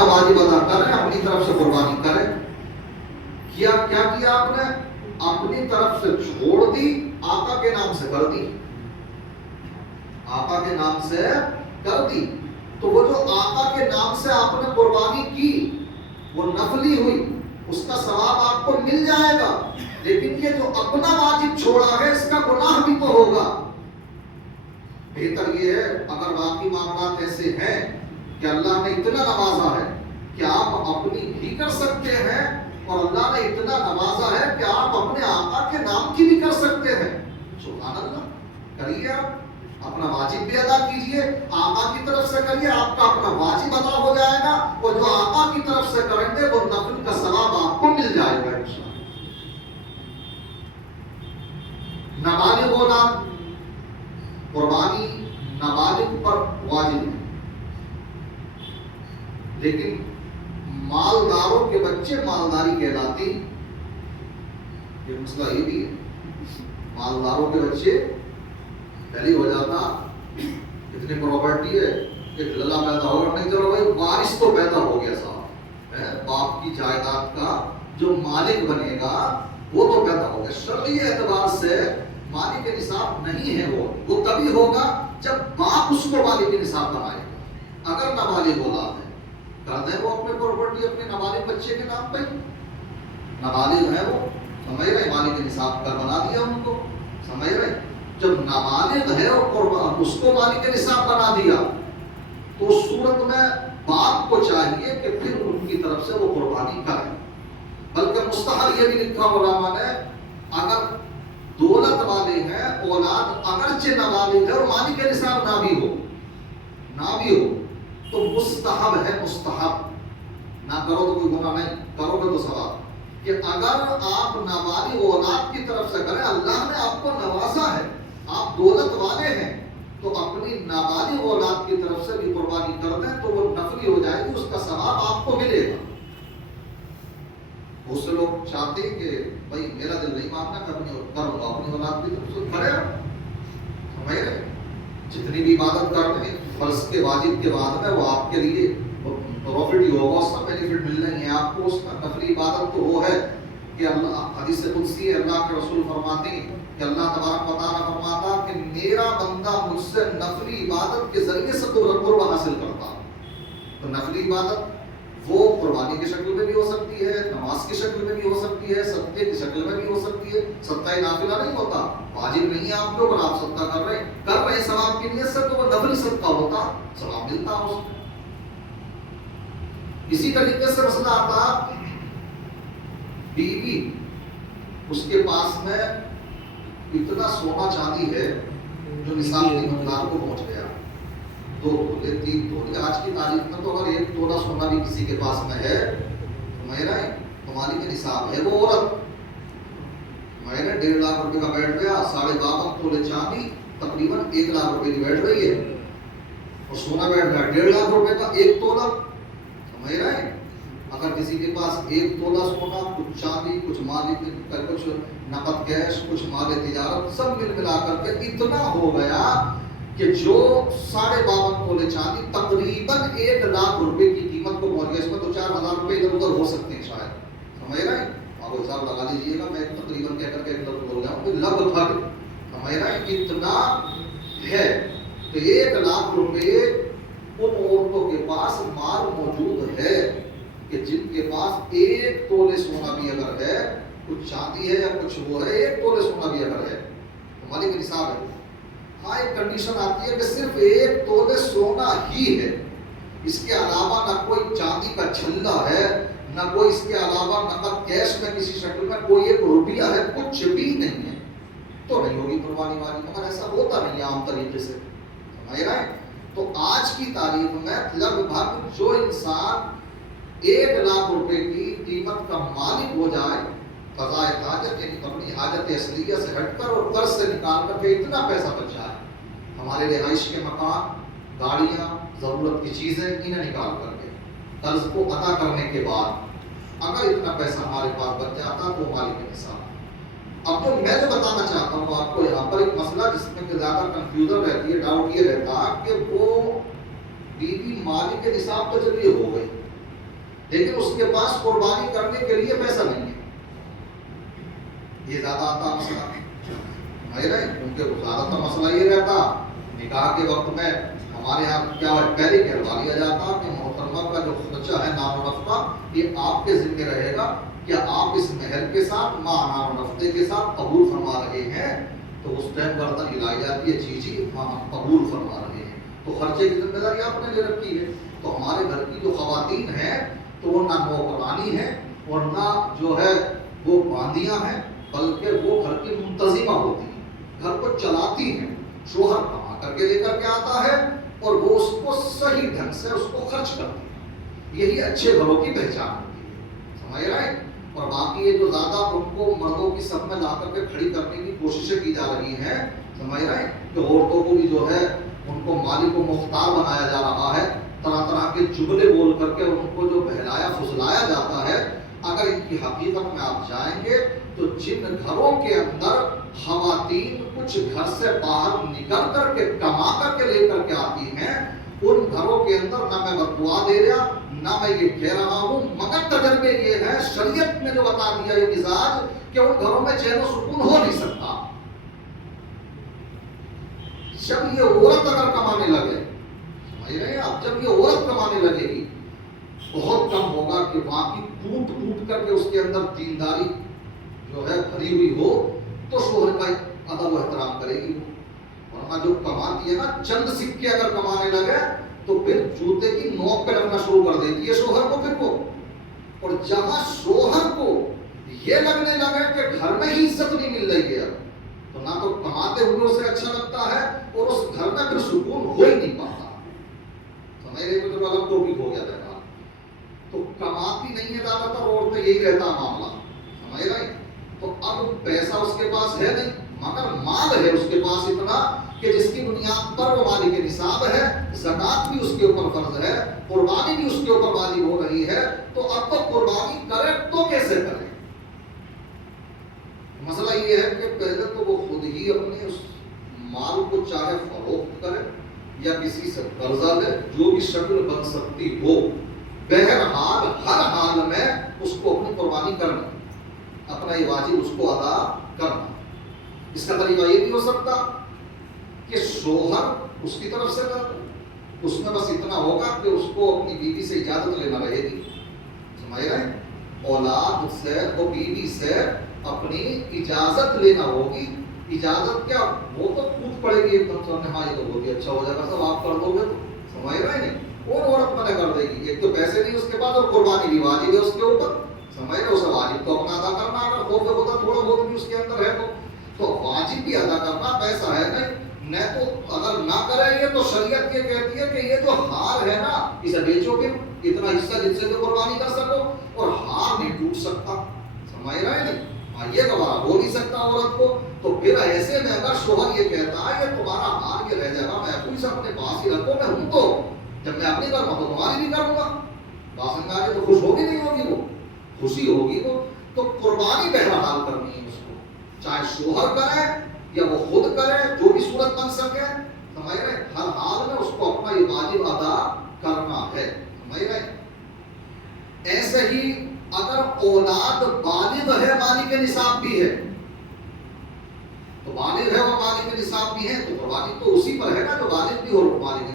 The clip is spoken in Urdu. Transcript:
اپنا واجب ادا کریں، اپنی طرف سے قربانی کریں. کیا آپ نے اپنی طرف سے چھوڑ دی، آقا کے نام سے کر دی. آقا کے نام سے کر دی تو وہ جو آقا کے نام سے آپ نے قربانی کی وہ نفلی ہوئی، اس کا ثواب آپ کو مل جائے گا. لیکن یہ جو اپنا واجب چھوڑا ہے اس کا گناہ بھی تو ہوگا. بہتر یہ ہے اگر باقی معاملات ایسے ہیں کہ اللہ نے اتنا نوازا ہے کہ آپ اپنی بھی کر سکتے ہیں اور اللہ نے اتنا نوازا ہے کہ آپ اپنے آقا کے نام کی بھی کر سکتے ہیں، سبحان اللہ، کریے. آپ اپنا واجب بھی ادا کیجئے، آقا کی طرف سے کریے، آپ کا اپنا واجب ادا ہو جائے گا، اور جو آقا کی طرف سے کریں گے وہ نفل کا ثواب آپ کو مل جائے گا انشاءاللہ. نابالغ اولاد، قربانی نابالغ پر واجب ہے، لیکن مالداروں کے بچے مالداری کہلاتی. یہ مسئلہ یہ بھی ہے، مالداروں کے بچے پہلی ہو جاتا اتنی پراپرٹی ہے ایک للہ پیدا ہوگا، نہیں چلو بھائی وارث تو پیدا ہو گیا صاحب، باپ کی جائیداد کا جو مالک بنے گا وہ تو پیدا ہو گیا. شرعی اعتبار سے مالک نصاب نہیں ہے، وہ تبھی ہوگا جب باپ اس کو مالک نصاب بنائے گا. اگر نابالغ اولاد ہے کر دیں وہ اپنے پراپرٹی اپنے نابالغ بچے کے نام پہ، نابالغ ہے وہ، سمجھ رہے، مالک نصاب کا بنا دیا ان کو، سمجھ رہے. جب نابالغ ہے اور اس کو مالک نصاب بنا دیا تو اس صورت میں باپ کو چاہیے کہ پھر ان کی طرف سے وہ قربانی کرے. بلکہ مستحب یہ بھی لکھا علماء نے، اگر دولت والے ہیں اولاد اگرچہ نابالغ ہے اور مالک نصاب نہ بھی ہو تو مستحب ہے، مستحب نہ کرو تو کوئی گناہ نہیں، کرو گے تو ثواب. کہ اگر آپ نابالغ اولاد کی طرف سے کریں، اللہ نے آپ کو نوازا ہے، آپ دولت والے ہیں، تو اپنی نابالغ اولاد کی طرف سے بھی قربانی کر دیں تو وہ نفلی ہو جائے گی، اس کا ثواب آپ کو ملے گا. بہت سے لوگ چاہتے ہیں کہ بھائی میرا دل نہیں ماننا، میں اپنی کروں گا، اپنی اولاد کی طرف سے کرے. سمجھ رہے، جتنی بھی عبادت کر رہے ہیں فرض کے واجب کے بعد میں وہ آپ کے لیے پروفٹ ہی ہوگا، اس کا بینیفٹ ملنا ہی ہے آپ کو. اس کا نفلی عبادت تو وہ ہے کہ اللہ، حدیث قدسی ہے، اللہ کے رسول فرماتے ہیں کہ اللہ تبارک و تعالیٰ فرماتا کہ میرا بندہ مجھ سے نفلی عبادت کے ذریعے سے قرب حاصل کرتا. تو نفلی عبادت وہ قربانی کی شکل میں بھی ہو سکتی ہے، نماز کی شکل میں بھی ہو سکتی ہے، صدقے کی شکل میں بھی ہو سکتی ہے. صدقہ نافلہ نہیں ہوتا، واجب نہیں ہے آپ کے اوپر، آپ صدقہ کر رہے ہیں ثواب کی نیت سے، تو وہ نفلی صدقہ ہوتا، ثواب ملتا اس میں. اسی طریقے سے مسئلہ آتا بیوی، اس کے پاس میں اتنا سونا چاندی ہے جو نصاب کی مقدار کو پہنچ گیا، 2 تولے 3 تولے. آج کی تاریخ میں تو اگر 1 تولہ سونا بھی کسی کے پاس میں ہے تو میرا تمہاری کے نصاب ہے. وہ عورت میں نے 1.5 لاکھ روپے کا بیٹھ گیا، 52.5 تولے چاندی تقریباً 1 لاکھ روپے کی بیٹھ رہی ہے، اور سونا بیٹھ گیا 1.5 لاکھ روپے کا 1 تولہ. سمجھ رہے ہیں، اگر کسی کے پاس 1 تولہ سونا، کچھ چاندی، کچھ مال، کچھ نقد کیش، کچھ مال تجارت، سب ملا کر کے اتنا ہو گیا کہ جو 52.5 تولے چاندی تقریباً 1 لاکھ روپے کی قیمت کو پہنچ گیا. اس میں 2-4 ہزار روپے ادھر ادھر ہو سکتے ہیں شاید، سمجھ رہے ہیں. آپ حساب لگا لیجیے گا، میں تقریباً کہہ کر کے ایک لفظ بول رہا ہوں، لگ بھگ، سمجھ رہے ہیں، اتنا ہے. تو 1 لاکھ روپے ان عورتوں کے پاس مال موجود ہے کہ جن کے پاس 1 تولے سونا بھی اگر ہے، کچھ چاندی ہے یا کچھ وہ ہے، 1 تولے سونا بھی اگر ہے تو مالک نصاب ہے. ہاں ایک کنڈیشن آتی ہے کہ صرف 1 تولے سونا ہی ہے، اس کے علاوہ نہ کوئی چاندی کا چھلا ہے، نہ کوئی اس کے علاوہ نقد کیش میں کسی شکل میں کوئی 1 روپیہ ہے، کچھ بھی نہیں ہے، تو نہیں ہوگی قربانی والی. مگر ایسا ہوتا نہیں عام طریقے سے، سمجھ رہے ہیں. تو آج کی تاریخ میں لگ بھگ جو انسان 1 لاکھ روپے کی قیمت کا مالک ہو جائے، قضاء حاجت یعنی اپنی حاجت اصلیہ سے ہٹ کر اور قرض سے نکال کر کے اتنا پیسہ بچ جائے، ہمارے رہائش کے مکان، گاڑیاں، ضرورت کی چیزیں، انہیں نکال کر کے قرض کو ادا کرنے کے بعد اگر اتنا پیسہ ہمارے پاس بچ جاتا تو مالک نصاب. اب جو میں جو بتانا چاہتا ہوں آپ کو یہاں پر ایک مسئلہ جس میں کہ زیادہ کنفیوژن رہتی ہے، ڈاؤٹ یہ رہتا کہ وہ بیوی مالک نصاب تو چلیے ہو گئی، لیکن اس کے پاس قربانی کرنے کے لیے پیسہ نہیں ہے. یہ زیادہ آتا مسئلہ ہے، کیونکہ زیادہ تر مسئلہ یہ رہتا نکاح کے وقت میں ہمارے یہاں کیا ہے، پہلے کہلوا لیا جاتا کہ محترمہ کا جو خرچہ ہے نام و نفقہ یہ آپ کے ذمہ رہے گا، کیا آپ اس مہر کے ساتھ ماں نام و نفقے کے ساتھ قبول فرما رہے ہیں؟ تو اس ٹائم گردن ہلائی جاتی ہے، جی جی ہاں قبول فرما رہے ہیں. تو خرچے کی ذمہ داری آپ نے لے رکھی ہے. تو ہمارے گھر کی جو خواتین ہیں تو وہ نہ نوکرانی ہیں اور نہ جو ہے وہ باندیاں ہیں، بلکہ وہ گھر کی منتظمہ ہوتی ہیں، گھر کو چلاتی ہیں. شوہر کما کر کے لے کر کے آتا ہے اور وہ اس کو صحیح ڈھنگ سے اس کو خرچ کرتی ہے. یہی اچھے گھروں کی پہچان ہوتی ہے، سمجھ رہے ہیں. اور باقی یہ جو زیادہ ان کو مردوں کی سب میں لا کر کے کھڑی کرنے کی کوششیں کی جا رہی ہیں، سمجھ رہے ہیں، کہ عورتوں کو بھی جو ہے ان کو مالک و مختار بنایا جا رہا ہے، طرح طرح کے جملے بول کر کے ان کو جو بہلایا فسلایا جاتا ہے. اگر ان کی حقیقت میں آپ جائیں گے تو جن گھروں کے اندر خواتین کچھ گھر سے باہر نکل کر کے کما کر کے لے کر کے آتی ہیں، ان گھروں کے اندر نہ میں بددعا دے رہا نہ میں یہ کہہ رہا ہوں، مگر تجربے یہ ہے، شریعت نے جو بتا دیا یہ مزاج کہ ان گھروں میں چین و سکون ہو نہیں سکتا. جب یہ عورت اگر کمانے لگے، سمجھ رہے ہیں آپ، جب یہ عورت کمانے لگے گی بہت کم ہوگا کہ واقعی ٹوٹ ٹوٹ کر کے اس کے اندر دینداری جو ہے بھری ہوئی ہو تو شوہر کا ادب و احترام کرے گی. ورنہ جو کماتی ہے نا، چند سکے اگر کمانے لگے تو پھر جوتے کی نوک پہ رکھنا شروع کر دیتی ہے شوہر کو پھر وہ. اور جہاں شوہر کو یہ لگنے لگے کہ گھر میں ہی عزت نہیں مل رہی ہے تو نہ تو کماتے ہوئے اسے اچھا لگتا ہے اور اس گھر میں پھر سکون ہو ہی نہیں پاتا. سمجھ رہے تو الگ ٹاپک ہو گیا تھا. تو کماتی نہیں ہے زیادہ تر عورتیں، یہی رہتا معاملہ، سمجھ رہے. تو اب پیسہ اس کے پاس ہے نہیں مگر مال ہے اس کے پاس اتنا کہ جس کی بنیاد پر وہ مالک نصاب ہے، زکوٰۃ بھی اس کے اوپر فرض ہے، قربانی بھی اس کے اوپر واجب ہو رہی ہے. تو اب تو قربانی کرے تو کیسے کرے؟ مسئلہ یہ ہے کہ پہلے تو وہ خود ہی اپنے اس مال کو چاہے فروخت کرے یا کسی سے قرضہ لے، جو بھی شکل بن سکتی ہو، بہرحال ہر حال میں اس کو اپنی قربانی کرنا، اپنا یہ واجب اس کو ادا کرنا. اس کا طریقہ یہ بھی ہو سکتا کہ شوہر اس کی طرف سے کر، اس میں بس اتنا ہوگا کہ اس کو اپنی بیوی سے اجازت لینا رہے گی، سمجھ رہے ہیں، اولاد سے اور بیوی سے اپنی اجازت لینا ہوگی. اجازت کیا، وہ تو ٹوٹ پڑے گی ایک دم سے، ہاں یہ تو بہت ہی اچھا ہو جائے گا سب آپ کر دو گے تو، سمجھ رہے ہیں. اور عورت منع کر دے گی، ایک تو پیسے نہیں اس کے پاس اور قربانی بھی واجب ہے اس کے اوپر، سمجھ رہے. اسے واجب تو اپنا ادا کرنا، اگر خوف ہوتا تھوڑا بہت بھی اس کے اندر ہے تو واجب بھی ادا کرنا. پیسہ ہے نہیں، نہ تو اگر نہ کرے یہ تو شریعت یہ کہتی ہے کہ یہ جو ہار ہے نا اسے بیچو، پھر اتنا حصہ جس سے تو قربانی کر سکو، اور ہار نہیں ٹوٹ سکتا، سمجھ رہے ہیں. یہ گوارا ہو نہیں سکتا عورت کو. تو پھر ایسے میں اگر شوہر یہ کہتا ہے یہ تمہارا ہار یہ رہ جائے گا، محفوظ اپنے پاس ہی رکھو، میں ہوں تو جب میں اپنی کروں تو تمہاری بھی کروں گا، باسن آگے تو خوش ہوگی نہیں ہوگی، وہ خوشی ہوگی وہ. تو قربانی بہرحال کرنی ہے اس کو، چاہے شوہر کرے یا وہ خود کرے، جو بھی صورت بن سکے، سمجھ رہے. ہر حال میں اس کو اپنا یہ واجب ادا کرنا ہے، سمجھ رہے. ایسے ہی اگر اولاد بالغ ہے، مالک نصاب بھی ہے، تو بالغ ہے اور مالک نصاب بھی ہے تو قربانی تو اسی پر ہے نا جو بالغ بھی ہو مالک